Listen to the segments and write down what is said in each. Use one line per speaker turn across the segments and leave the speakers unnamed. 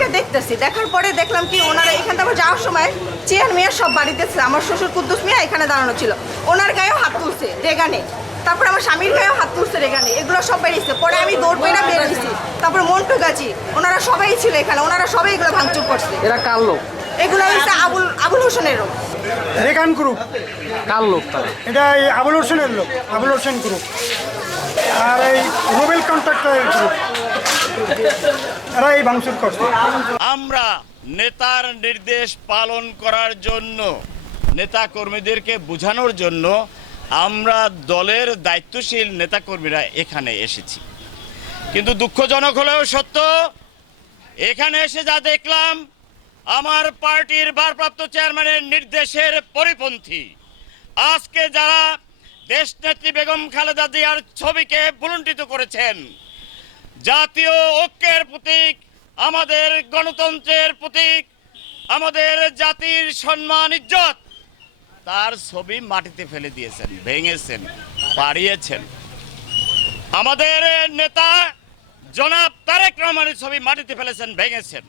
কে দেখতেছি? দেখার পরে দেখলাম কি ওনারা এখান থেকে যাওয়ার সময় চেয়ার মেয়ার সব বাড়িতে। আমার শ্বশুর কুদ্দুস মিয়া এখানে দাঁড়ানো ছিল। ওনার গায়েও হাত তুলছে রেগানে। তারপরে আমার স্বামীর গায়েও হাত তুলছে রেগানে। এগুলো সব বেরিয়েছে। পরে আমি দৌড় পেয়ে বেরিয়েছি তারপরে মন্টু গাছি ওনারা সবাই ছিল এখানে। ওনারা সবাই এগুলো ভাঙচুর করছে।
এরা কার লোক?
এগুলো হচ্ছে আবুল আবুল হোসেনেরও
রেখান গ্রুপ
কার লোক তারা
এটা আবুল হোসেনের লোক আবুল হোসেন গ্রুপ আর এই
আমরা নেতার নির্দেশ পালন করার জন্য নেতা কর্মীদেরকে বোঝানোর জন্য আমরা দলের দায়িত্বশীল নেতাকর্মীরা এখানে এসেছি। কিন্তু দুঃখজনক হলেও সত্য, এখানে এসে যা দেখলাম, আমার পার্টির ভারপ্রাপ্ত চেয়ারম্যানের নির্দেশের পরিপন্থী। আজকে যারা দেশনেত্রী বেগম খালেদা জিয়ার ছবিকে বুলুণ্ঠিত করেছেন। জাতীয় ঐক্যের প্রতীক, আমাদের গণতন্ত্রের প্রতীক, আমাদের জাতির সম্মান, ইজ্জত। তার ছবি মাটিতে ফেলে দিয়েছেন, ভেঙেছেন, পাড়িয়েছেন। আমাদের নেতা জনাব তারেক রহমানের ছবি মাটিতে ফেলেছেন, ভেঙেছেন।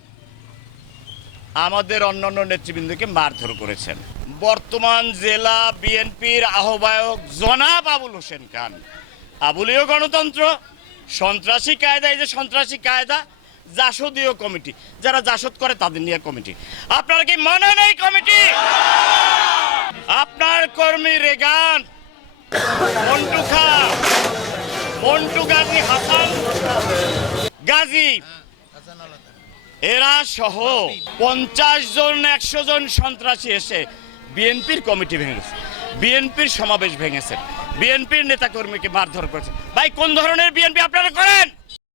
আমাদের অন্যান্য নেতৃবৃন্দকে মারধর করেছেন। বর্তমান জেলা বিএনপির আহ্বায়ক জনাব আবুল হোসেন খান। আবুলীয় গণতন্ত্র, সন্ত্রাসী কায়দা, এই যে সন্ত্রাসী কায়দা, জাসদীয় কমিটি, যারা জাসদ করে তাদের নিয়ে কমিটি। আপনার কি মনে নেই কমিটি? আপনার কর্মী রেগান, মন্টু খা মন্টু গাজী হাসান, গাজী, এরা সহ পঞ্চাশ জন, একশো জন সন্ত্রাসী এসে বিএনপির কমিটি ভেঙেছে, বিএনপির সমাবেশ ভেঙেছে, বিএনপির নেতাকর্মীকে মারধর করেছে। ভাই, কোন ধরনের বিএনপি আপনারা করেন?